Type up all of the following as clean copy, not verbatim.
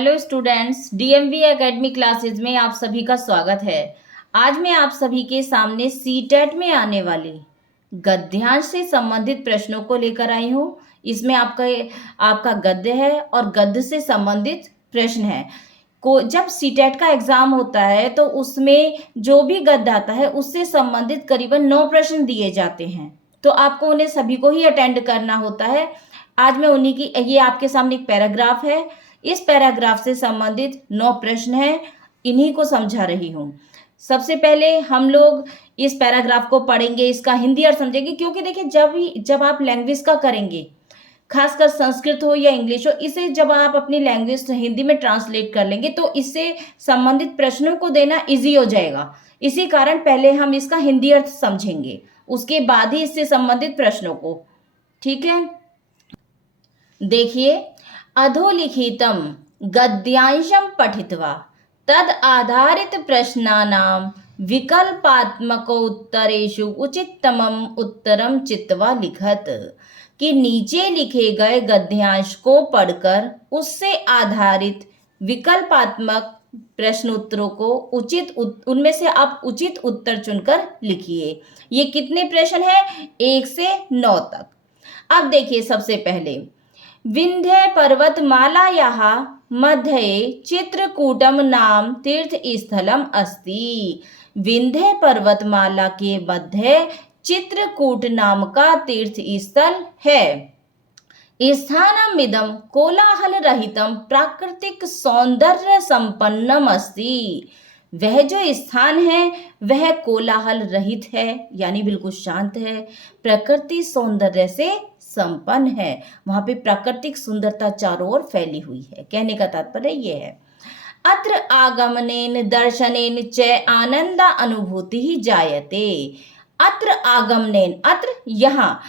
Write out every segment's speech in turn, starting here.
Hello students, DMV academy classes में आप सभी का स्वागत है। आज मैं आप सभी के सामने सीटेट में आने वाले गद्यांश से संबंधित प्रश्नों को लेकर आई हूँ। इसमें आपका गद्य है और गद्य से संबंधित प्रश्न है। जब सीटेट का एग्जाम होता है तो उसमें जो भी गद्य आता है उससे संबंधित करीबन 9 प्रश्न दिए जाते हैं, तो आपको उन्हें सभी को ही अटेंड करना होता है। आज मैं उन्हीं की, ये आपके सामने एक पैराग्राफ है, इस पैराग्राफ से संबंधित 9 प्रश्न हैं, इन्हीं को समझा रही हूँ। सबसे पहले हम लोग इस पैराग्राफ को पढ़ेंगे, इसका हिंदी अर्थ समझेंगे, क्योंकि देखिए जब आप लैंग्वेज का करेंगे, खासकर संस्कृत हो या इंग्लिश हो, इसे जब आप अपनी लैंग्वेज हिंदी में ट्रांसलेट कर लेंगे तो इससे संबंधित प्रश्नों को देना इजी हो जाएगा। इसी कारण पहले हम इसका हिंदी अर्थ समझेंगे, उसके बाद ही इससे संबंधित प्रश्नों को। ठीक है, देखिए, अधोलिखितं गद्यांशं पठित्वा तद आधारित प्रश्नानां विकल्पात्मकोत्तरेषु उचिततमं उत्तरं चित्वा लिखत। कि नीचे लिखे गए गद्यांश को पढ़कर उससे आधारित विकल्पात्मक प्रश्नोत्तरों को उनमें से आप उचित उत्तर चुनकर लिखिए। ये कितने प्रश्न हैं? 1 से 9 तक। अब देखिए, सबसे पहले विंध्य पर्वतमालायाः मध्ये चित्रकूटम नाम तीर्थस्थलम अस्ति। विंध्य पर्वतमाला के मध्य चित्रकूट नाम का तीर्थ स्थल है। स्थानमिदं कोलाहल रहितं प्राकृतिक सौंदर्य संपन्नम अस्ति। वह जो स्थान है वह कोलाहल रहित है, यानी बिल्कुल शांत है, प्रकृति सौंदर्य से संपन्न है। वहां पे प्राकृतिक सुंदरता चारों ओर फैली हुई है। कहने का तात्पर्य ये है, अत्र आगमनेन दर्शनेन च आनंद अनुभूति ही जायते। अत्र आगमनेन, अत्र यहाँ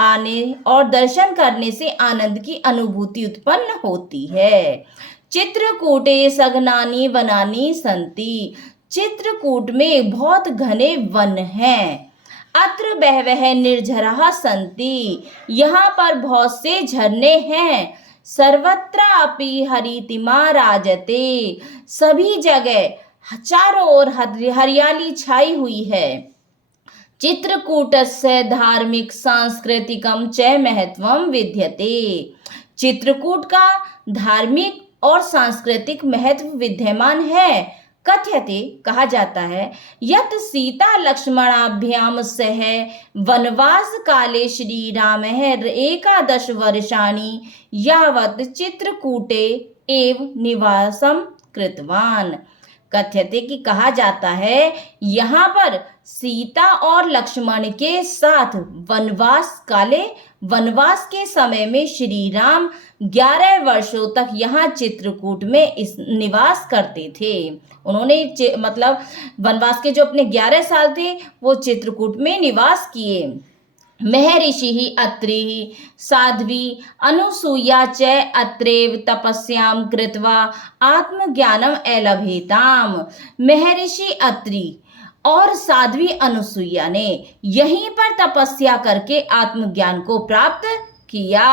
आने और दर्शन करने से आनंद की अनुभूति उत्पन्न होती है। चित्रकूटे सघनानि वनानि सन्ति। चित्रकूट में बहुत घने वन हैं। अत्र बहवः निर्झराः सन्ति। यहाँ पर बहुत से झरने हैं। सर्वत्रापि हरितिमा राजते। सभी जगह चारों ओर हरियाली छाई हुई है। चित्रकूटस्य धार्मिक सांस्कृतिकम च महत्वम विद्यते। चित्रकूट का धार्मिक और सांस्कृतिक महत्व विद्यमान है। कथ्यते, कहा जाता है, यत् सीता लक्ष्मणाभ्याम सह वनवास काले श्री राम 11 वर्षाणि यावत् चित्रकूटे एव निवासम कृतवान। कथ्यते कि कहा जाता है, यहाँ पर सीता और लक्ष्मण के साथ वनवास के समय में श्री राम 11 वर्षों तक यहाँ चित्रकूट में निवास करते थे। उन्होंने मतलब वनवास के जो अपने 11 साल थे वो चित्रकूट में निवास किए। महर्षि अत्रि साध्वी अनुसूया च अत्रैव तपस्यां कृत्वा आत्मज्ञानम अलभेताम। महर्षि अत्रि और साध्वी अनुसूया ने यहीं पर तपस्या करके आत्मज्ञान को प्राप्त किया।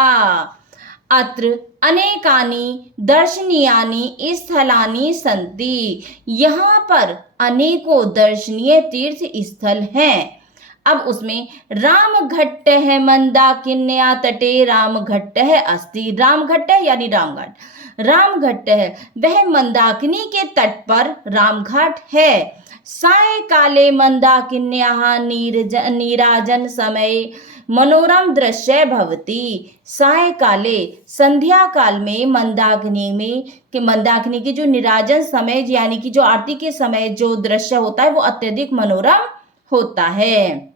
अत्र अनेकानि दर्शनीयानि स्थलानि सन्ति। यहाँ पर अनेकों दर्शनीय तीर्थ स्थल हैं। अब उसमें रामघट्ट है मंदाकिन्या तटे रामघट्ट है अस्ति। रामघट्ट है यानी रामघाट। रामघट्ट है वह मंदाकिनी के तट पर रामघाट है। सायकाले मंदाकिन्याः नीराजन समय मनोरम दृश्य भवति। सायकाले, संध्या काल में मंदाकिनी की जो निराजन समय यानी कि जो आरती के समय जो दृश्य होता है वो अत्यधिक मनोरम होता है।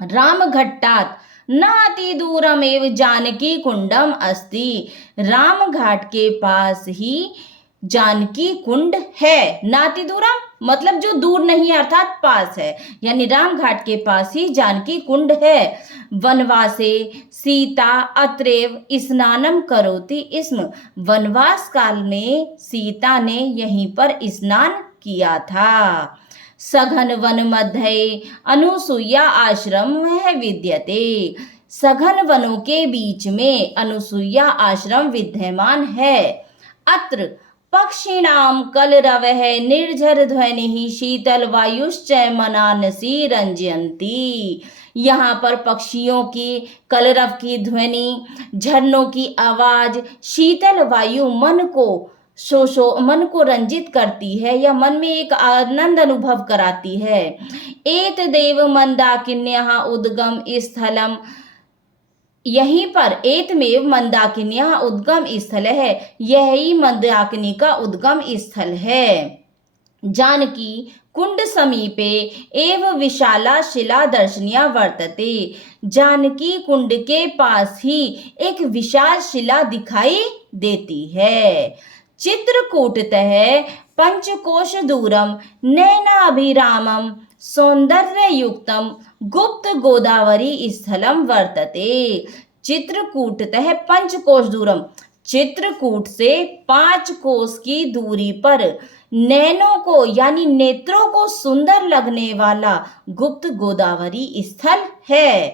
रामघट्टात् नाति दूरमेव जानकी कुंडम अस्ति। रामघाट के पास ही जानकी कुंड है। नाति दूरम मतलब जो दूर नहीं अर्थात पास है, यानी रामघाट के पास ही जानकी कुंड है। वनवासे सीता अत्रैव स्नानम करोति स्म। वनवास काल में सीता ने यहीं पर स्नान किया था। सघन वन मध्ये अनुसूया आश्रम है विद्यते। सघन वनों के बीच में अनुसुईया आश्रम विद्यमान है। अत्र पक्षिणां कलरवः निर्झर ध्वनिः शीतल वायुश्च मनांसि रंजयन्ति। यहाँ पर पक्षियों की कलरव की ध्वनि, झरनों की आवाज, शीतल वायु मन को रंजित करती है या मन में एक आनंद अनुभव कराती है। एतदेव मंदाकिन्याः उद्गम स्थलम, यहीं पर एतमेव मंदाकिन्याः उद्गम स्थल है, यही मंदाकिनी का उद्गम स्थल है। जानकी कुंड समीपे एव विशाला शिला दर्शनीया वर्तते। जानकी कुंड के पास ही एक विशाल शिला दिखाई देती है। चित्रकूटतः पंचकोश दूरम नयनाभिरामम सौंदर्ययुक्तम गुप्त गोदावरी स्थलम वर्तते। चित्रकूटतः पंचकोश दूरम, चित्रकूट से 5 कोस की दूरी पर नैनों को यानी नेत्रों को सुंदर लगने वाला गुप्त गोदावरी स्थल है।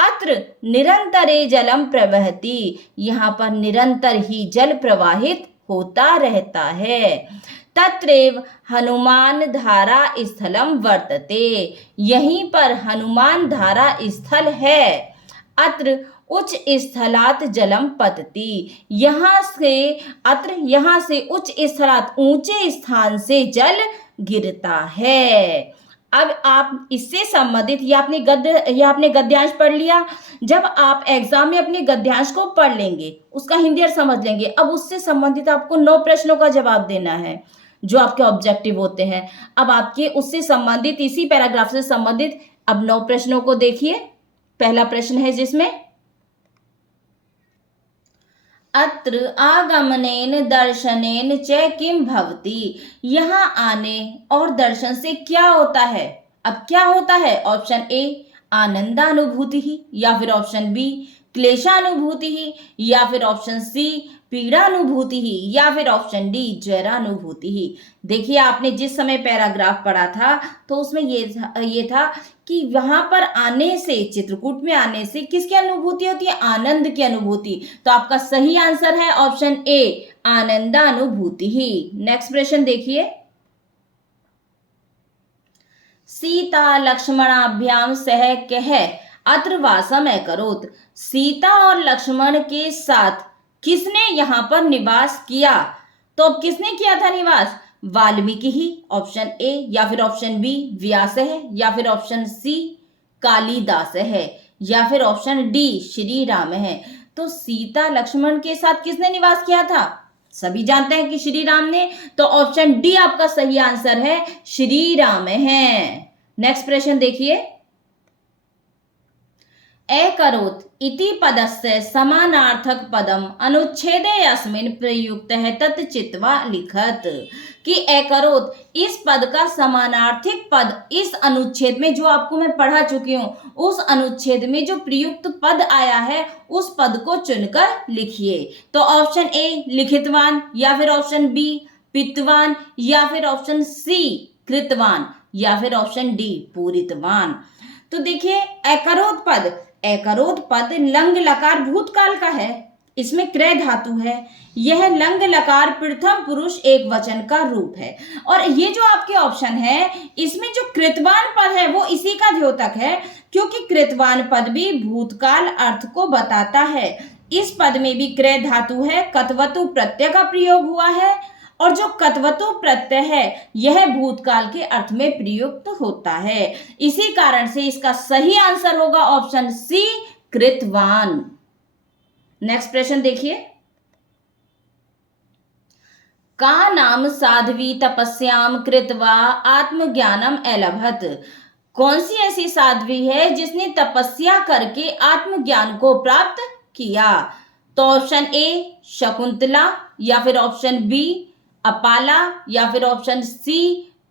अत्र निरंतरे जलम प्रवहति, यहाँ पर निरंतर ही जल प्रवाहित होता रहता है। तत्रैव हनुमान धारा स्थलम वर्तते, यहीं पर हनुमान धारा स्थल है। अत्र उच्च स्थलात् जलम पतति, यहाँ से उच्च स्थलात् ऊंचे स्थान से जल गिरता है। अब आप इससे संबंधित या आपने गद्यांश पढ़ लिया। जब आप एग्जाम में अपने गद्यांश को पढ़ लेंगे, उसका हिंदी अर्थ समझ लेंगे, अब उससे संबंधित आपको 9 प्रश्नों का जवाब देना है जो आपके ऑब्जेक्टिव होते हैं। अब आपके उससे संबंधित, इसी पैराग्राफ से संबंधित अब 9 प्रश्नों को देखिए। पहला प्रश्न है जिसमें अत्र आगमनेन दर्शनेन च किम भवति, यहाँ आने और दर्शन से क्या होता है। अब क्या होता है? ऑप्शन ए आनंदानुभूति ही, या फिर ऑप्शन बी क्लेशानुभूति ही, या फिर ऑप्शन सी पीड़ानुभूति ही, या फिर ऑप्शन डी जरानुभूति ही। देखिए, आपने जिस समय पैराग्राफ पढ़ा था तो उसमें ये था कि वहां पर आने से, चित्रकूट में आने से किसकी अनुभूति होती है? आनंद की अनुभूति। तो आपका सही आंसर है ऑप्शन ए आनंदानुभूति ही। नेक्स्ट प्रश्न देखिए। सीता लक्ष्मणाभ्याम सह कह अत्र वासम अकरोत्, सीता और लक्ष्मण के साथ किसने यहाँ पर निवास किया? तो अब किसने किया था निवास? वाल्मीकि ही, ऑप्शन ए, या फिर ऑप्शन बी व्यास है, या फिर ऑप्शन सी कालिदास है, या फिर ऑप्शन डी श्री राम है। तो सीता लक्ष्मण के साथ किसने निवास किया था? सभी जानते हैं कि श्री राम ने। तो ऑप्शन डी आपका सही आंसर है, श्री राम है। नेक्स्ट प्रश्न देखिए। अकरोत् इति पदस्य समानार्थक पदम अनुच्छेदे अस्मिन् प्रयुक्तः तत् चित्वा लिखत, कि अकरोत् इस पद का समानार्थिक पद इस अनुच्छेद में, जो आपको मैं पढ़ा चुकी हूँ, उस अनुच्छेद में जो प्रयुक्त पद आया है उस पद को चुनकर लिखिए। तो ऑप्शन ए लिखितवान, या फिर ऑप्शन बी पितवान, या फिर ऑप्शन सी कृतवान, या फिर ऑप्शन डी पूरितवान। तो देखिए, अकरोत् पद लंग लकार भूतकाल का है, इसमें क्रय धातु है। यह लंग लकार प्रथम पुरुष एक वचन का रूप है। और ये जो आपके ऑप्शन है, इसमें जो कृतवान पद है वो इसी का द्योतक है, क्योंकि कृतवान पद भी भूतकाल अर्थ को बताता है। इस पद में भी क्रय धातु है, कत्वतु प्रत्यय का प्रयोग हुआ है, और जो कत्वतु प्रत्यय है यह भूतकाल के अर्थ में प्रयुक्त होता है। इसी कारण से इसका सही आंसर होगा ऑप्शन सी कृतवान। नेक्स्ट प्रश्न देखिए। का नाम साध्वी तपस्याम कृत्वा आत्मज्ञानम अलभत, कौन सी ऐसी साध्वी है जिसने तपस्या करके आत्मज्ञान को प्राप्त किया? तो ऑप्शन ए शकुंतला, या फिर ऑप्शन बी अपाला, या फिर ऑप्शन सी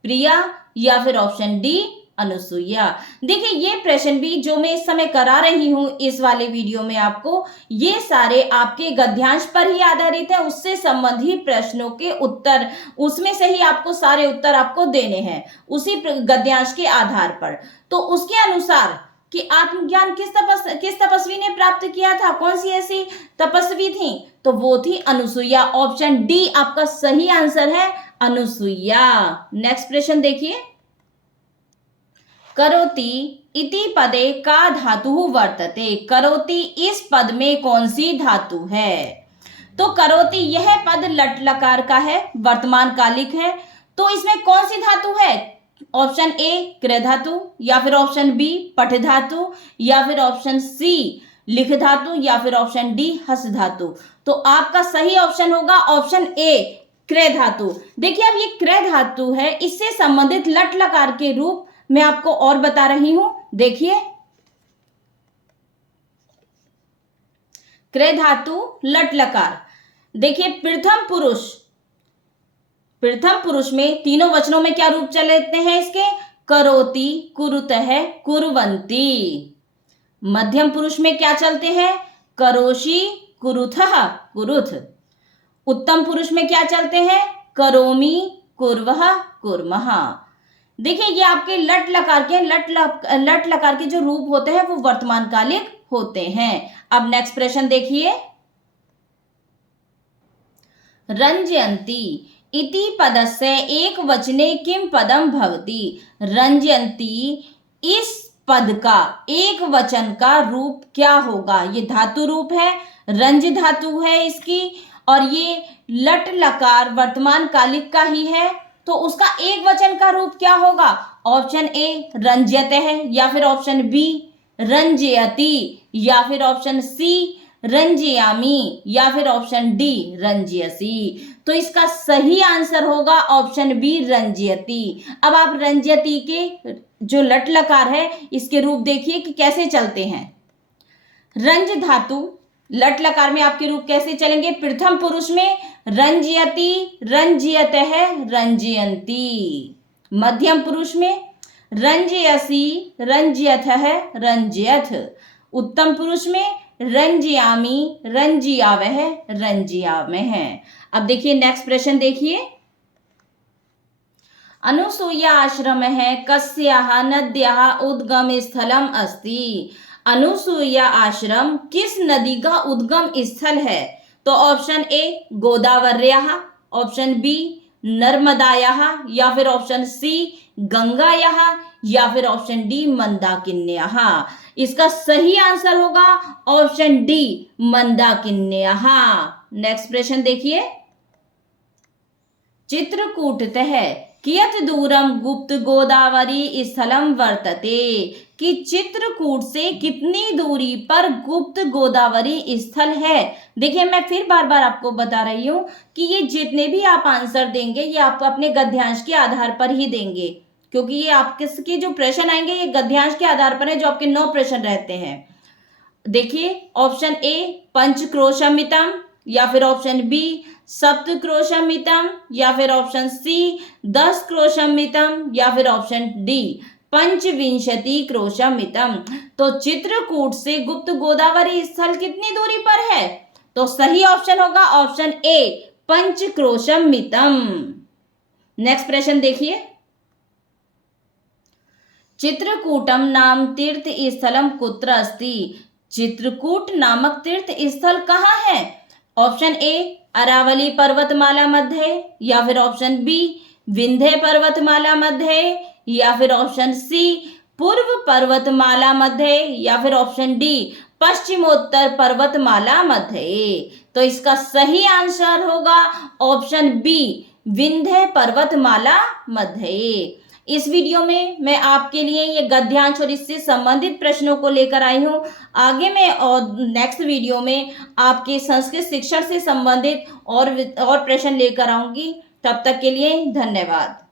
प्रिया, या फिर ऑप्शन डी अनुसुईया। देखिए, ये प्रश्न भी जो मैं इस समय करा रही हूं इस वाले वीडियो में आपको, ये सारे आपके गद्यांश पर ही आधारित है। उससे संबंधित प्रश्नों के उत्तर, उसमें से ही आपको सारे उत्तर आपको देने हैं उसी गद्यांश के आधार पर। तो उसके अनुसार कि आत्मज्ञान किस तपस्वी ने प्राप्त किया था, कौन सी ऐसी तपस्वी थी, तो वो थी अनुसुईया। ऑप्शन डी आपका सही आंसर है, अनुसुईया। नेक्स्ट प्रश्न देखिए, करोति इति पदे का धातु वर्तते। करोति इस पद में कौन सी धातु है, तो करोति यह पद लट लकार का है, वर्तमान कालिक है, तो इसमें कौन सी धातु है? ऑप्शन ए क्र धातु, या फिर ऑप्शन बी पठ धातु, या फिर ऑप्शन सी लिख धातु, या फिर ऑप्शन डी हस धातु। तो आपका सही ऑप्शन होगा ऑप्शन ए क्र धातु। देखिए अब ये क्र धातु है, इससे संबंधित लट लकार के रूप मैं आपको और बता रही हूं। देखिए क्र धातु लट लकार, देखिए प्रथम पुरुष में तीनों वचनों में क्या रूप चलते हैं इसके? करोति, कुरुतः, कुर्वन्ति। मध्यम पुरुष में क्या चलते हैं? करोषि, कुरुथः, कुरुथ। उत्तम पुरुष में क्या चलते हैं? करोमि, कुर्वः, कुर्मः। देखिए ये आपके लट लकार के जो रूप होते हैं वो वर्तमान कालिक होते हैं। अब नेक्स्ट प्रश्न देखिए, रंजयन्ति इति पदस्य एक वचने किम पदम भवति। रंजयन्ति इस पद का एक वचन का रूप क्या होगा? ये धातु रूप है, रंज धातु है इसकी, और ये लट लकार वर्तमान कालिक का ही है, तो उसका एक वचन का रूप क्या होगा? ऑप्शन ए रंजयते है, या फिर ऑप्शन बी रंजयति, या फिर ऑप्शन सी रंजयामी, या फिर ऑप्शन डी रंजयसी। तो इसका सही आंसर होगा ऑप्शन बी रंजयति। अब आप रंजयति के जो लट लकार है इसके रूप देखिए कि कैसे चलते हैं। रंज धातु लट लकार में आपके रूप कैसे चलेंगे? प्रथम पुरुष में रंजयति, रंजयतः, रंजयन्ति। मध्यम पुरुष में रंजयसि, रंजयथः, रंजयथ। उत्तम पुरुष में रंजयामी, रंजियावह, रंजियामः। अब देखिए नेक्स्ट प्रश्न देखिए, अनुसूया आश्रम है कस्याः नद्याः उद्गम स्थलम अस्ति। अनुसूया आश्रम किस नदी का उद्गम स्थल है? तो ऑप्शन ए गोदावर्याः, ऑप्शन बी नर्मदायाः, या फिर ऑप्शन सी गंगायाः, या फिर ऑप्शन डी मंदाकिन्याः। इसका सही आंसर होगा ऑप्शन डी मंदाकिन्याः। नेक्स्ट प्रश्न देखिए, चित्रकूटतः कियत् दूरम गुप्त गोदावरी स्थलम वर्तते। कि चित्रकूट से कितनी दूरी पर गुप्त गोदावरी स्थल है? देखिए मैं फिर बार बार आपको बता रही हूं कि ये जितने भी आप आंसर देंगे ये आप अपने गद्यांश के आधार पर ही देंगे, क्योंकि ये आपके जो प्रश्न आएंगे ये गद्यांश के आधार पर है, जो आपके 9 प्रश्न रहते हैं। देखिए ऑप्शन ए पंचक्रोशमितम, या फिर ऑप्शन बी सप्तक्रोशमितम, या फिर ऑप्शन सी 10 क्रोशमितम, या फिर ऑप्शन डी 25 क्रोशमितम। तो चित्रकूट से गुप्त गोदावरी स्थल कितनी दूरी पर है? तो सही ऑप्शन होगा ऑप्शन ए 5 क्रोशमितम। नेक्स्ट प्रश्न देखिए, चित्रकूटम नाम तीर्थ स्थलम कुत्र अस्ति। चित्रकूट नामक तीर्थ स्थल कहाँ है? ऑप्शन ए अरावली पर्वतमाला मध्य, या फिर ऑप्शन बी विंध्य पर्वतमाला मध्य, या फिर ऑप्शन सी पूर्व पर्वतमाला मध्य, या फिर ऑप्शन डी पश्चिमोत्तर पर्वतमाला मध्य। तो इसका सही आंसर होगा ऑप्शन बी विंध्य पर्वतमाला मध्य। इस वीडियो में मैं आपके लिए ये गद्यांश और इससे संबंधित प्रश्नों को लेकर आई हूँ। आगे मैं और नेक्स्ट वीडियो में आपके संस्कृत शिक्षण से संबंधित और प्रश्न लेकर आऊँगी। तब तक के लिए धन्यवाद।